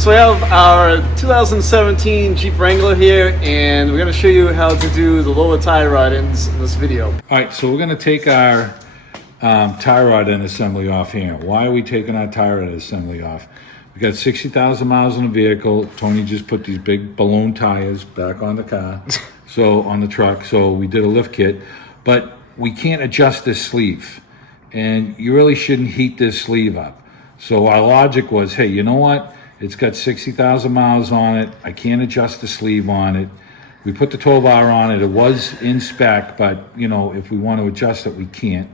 So we have our 2017 Jeep Wrangler here, and we're going to show you how to do the lower tie rod ends in this video. All right, so we're going to take our tie rod end assembly off here. Why are we taking our tie rod assembly off? We got 60,000 miles on the vehicle. Tony just put these big balloon tires back on the car, so on the truck. So we did a lift kit, but we can't adjust this sleeve, and you really shouldn't heat this sleeve up. So our logic was, hey, you know what? It's got 60,000 miles on it. I can't adjust the sleeve on it. We put the tow bar on it. It was in spec, but you know, if we want to adjust it, we can't.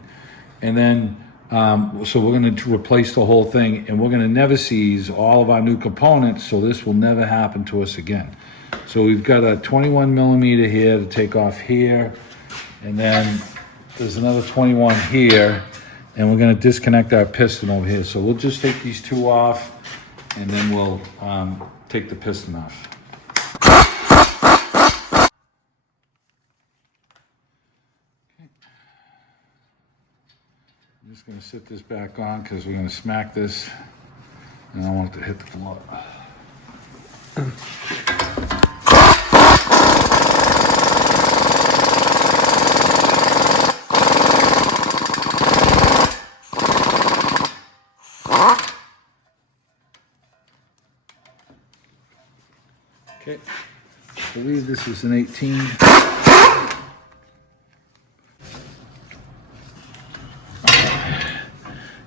And then, so we're going to replace the whole thing, and we're going to never seize all of our new components, so this will never happen to us again. So we've got a 21 millimeter here to take off here, and then there's another 21 here, and we're going to disconnect our piston over here. So we'll just take these two off, and then we'll take the piston off. Okay. I'm just going to sit this back on because we're going to smack this, and I don't want it to hit the floor. Okay, I believe this is an 18.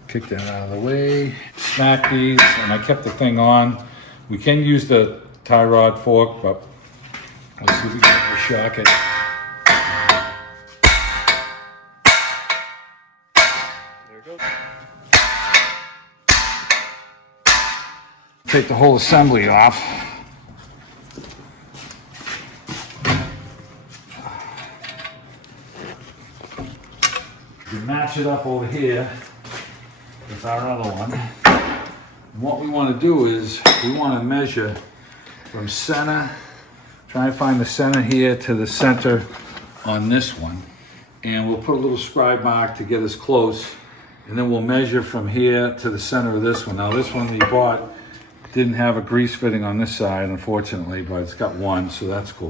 Kick that out of the way. Smack these, and I kept the thing on. We can use the tie rod fork, but let's see if we can shock it. There it goes. Take the whole assembly off. We match it up over here with our other one. And what we want to do is we want to measure from center, try and find the center here to the center on this one. And we'll put a little scribe mark to get us close. And then we'll measure from here to the center of this one. Now this one we bought didn't have a grease fitting on this side, unfortunately, but it's got one, so that's cool.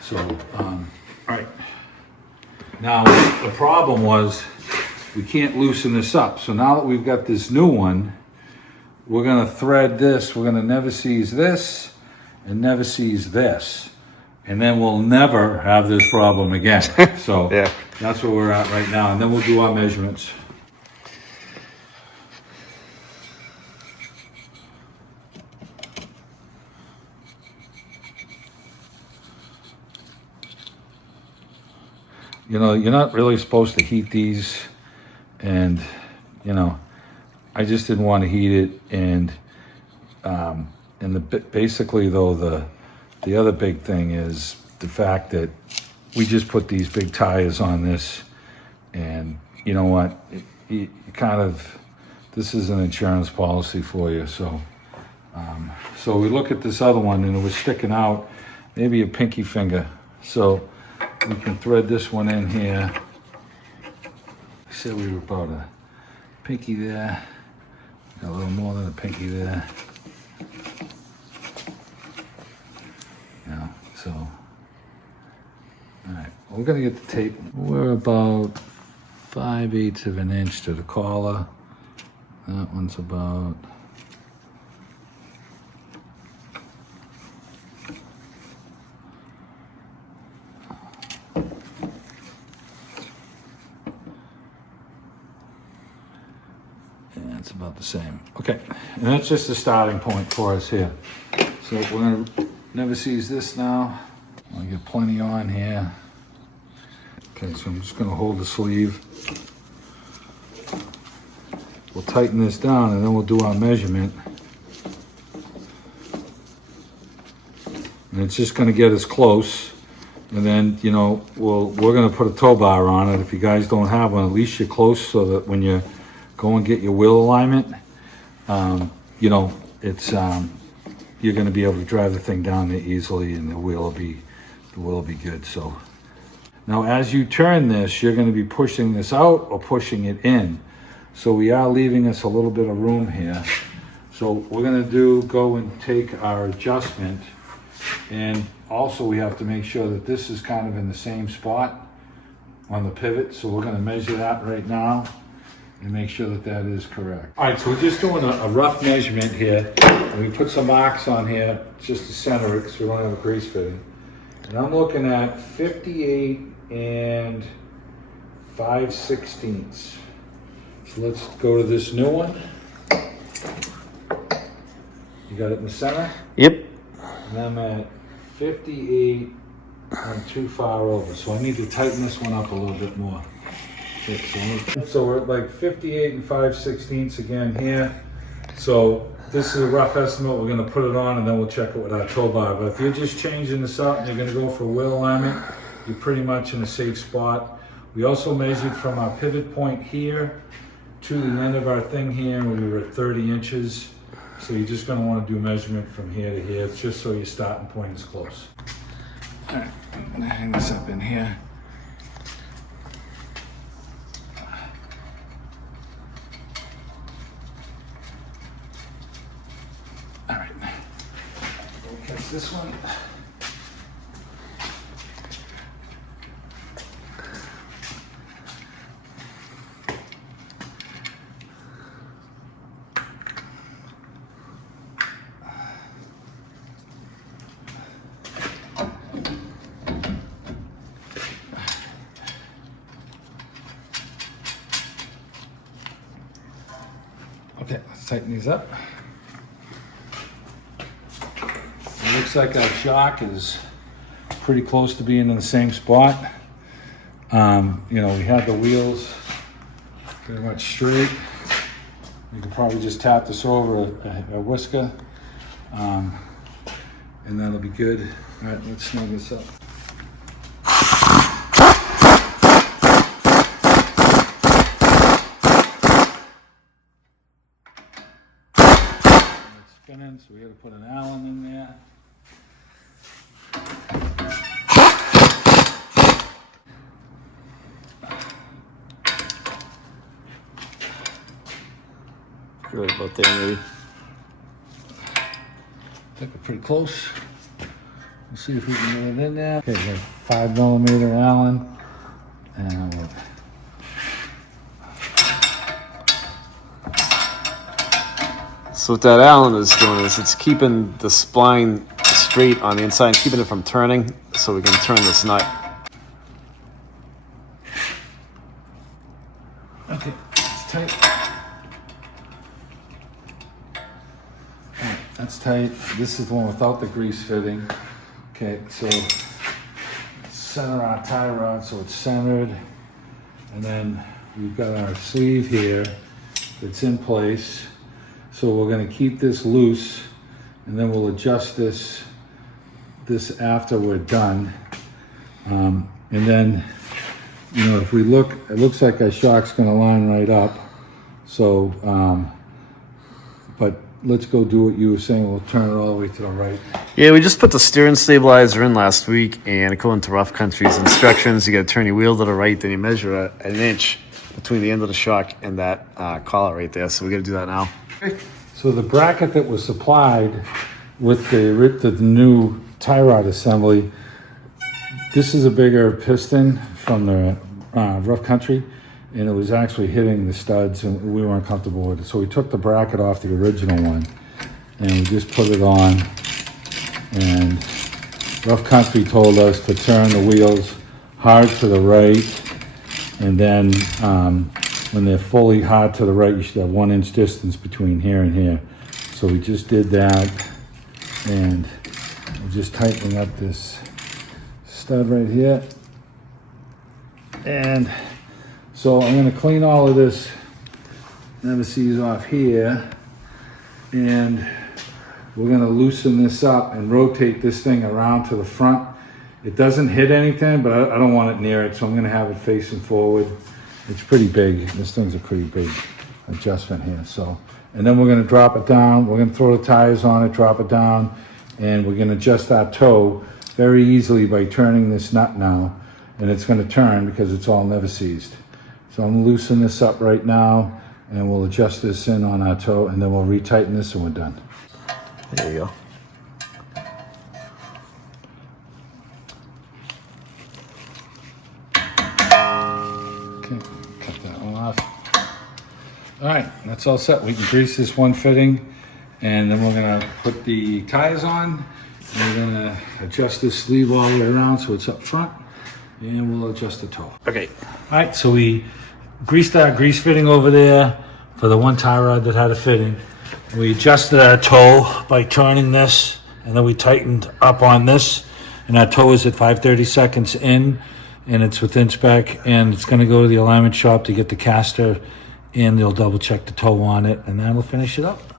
So, all right. Now, the problem was we can't loosen this up. So now that we've got this new one, we're gonna thread this. We're gonna never seize this and never seize this. And then we'll never have this problem again. So yeah, that's where we're at right now. And then we'll do our measurements. You know, you're not really supposed to heat these, and you know, I just didn't want to heat it. And basically though, the other big thing is the fact that we just put these big tires on this, and you know what, you kind of, this is an insurance policy for you. So so we look at this other one, and it was sticking out maybe a pinky finger. So we can thread this one in here. I said we were about a pinky there. Got a little more than a pinky there. Yeah, so. All right, we're gonna get the tape. We're about 5/8 of an inch to the collar. That one's about it's about the same. Okay, and that's just the starting point for us here. So we're gonna never seize this now. I'll get plenty on here. Okay, so I'm just gonna hold the sleeve. We'll tighten this down, and then we'll do our measurement. And it's just gonna get us close. And then, you know, we're gonna put a tow bar on it. If you guys don't have one, at least you're close so that when you go and get your wheel alignment, you know, it's you're going to be able to drive the thing down there easily, and the wheel will be good. So now as you turn this, you're going to be pushing this out or pushing it in. So we are leaving us a little bit of room here. So So we're gonna go and take our adjustment, and also we have to make sure that this is kind of in the same spot on the pivot. So we're gonna measure that right now and make sure that that is correct. All right, so we're just doing a rough measurement here. And we put some marks on here just to center it because we don't have a grease fitting. And I'm looking at 58 and 5/16. So let's go to this new one. You got it in the center? Yep. And I'm at 58 and too far over. So I need to tighten this one up a little bit more. So we're at like 58 and 5/16 again here. So this is a rough estimate. We're gonna put it on and then we'll check it with our tow bar. But if you're just changing this up and you're gonna go for wheel alignment, you're pretty much in a safe spot. We also measured from our pivot point here to the end of our thing here, and we were at 30 inches. So you're just gonna wanna do measurement from here to here, just so your starting point is close. All right, I'm gonna hang this up in here. All right, we'll catch this one. Okay, let's tighten these up. It looks like our shock is pretty close to being in the same spot. You know, we had the wheels pretty much straight. You can probably just tap this over a whisker, and that'll be good. All right, let's snug this up. Spinning, so we got to put an Allen in there. Really about there, maybe. I think we're pretty close. We'll see if we can get it in there. Okay, we have 5mm Allen, and So what that Allen is doing is it's keeping the spline straight on the inside, keeping it from turning, so we can turn this nut. okay, it's tight. All right, that's tight. This is the one without the grease fitting. Okay, so center our tie rod so it's centered, and then we've got our sleeve here that's in place. So we're going to keep this loose, and then we'll adjust this after we're done. And then, you know, if we look, it looks like our shock's going to line right up. So, but let's go do what you were saying. We'll turn it all the way to the right. Yeah, we just put the steering stabilizer in last week, and according to Rough Country's instructions, you got to turn your wheel to the right, then you measure an inch between the end of the shock and that collar right there. So we got to do that now. So the bracket that was supplied with the new tie rod assembly, this is a bigger piston from the Rough Country, and it was actually hitting the studs, and we weren't comfortable with it. So we took the bracket off the original one, and we just put it on. And Rough Country told us to turn the wheels hard to the right, and then when they're fully hard to the right, you should have 1 inch distance between here and here. So we just did that, and we're just tightening up this stud right here. And so I'm gonna clean all of this never-sees off here, and we're gonna loosen this up and rotate this thing around to the front. It doesn't hit anything, but I don't want it near it, so I'm gonna have it facing forward. It's pretty big. This thing's a pretty big adjustment here. So, and then we're gonna drop it down. We're gonna throw the tires on it, drop it down, and we're gonna adjust our toe very easily by turning this nut now. And it's gonna turn because it's all never seized. So I'm gonna loosen this up right now, and we'll adjust this in on our toe, and then we'll retighten this and we're done. There you go. Okay, cut that one off. All right, that's all set. We can grease this one fitting, and then we're gonna put the tires on. And we're gonna adjust this sleeve all the way around so it's up front, and we'll adjust the toe. Okay. All right, so we greased our grease fitting over there for the one tie rod that had a fitting. We adjusted our toe by turning this, and then we tightened up on this, and our toe is at 5/32 in, and it's within spec, and it's gonna go to the alignment shop to get the caster, and they'll double check the toe on it, and that'll finish it up.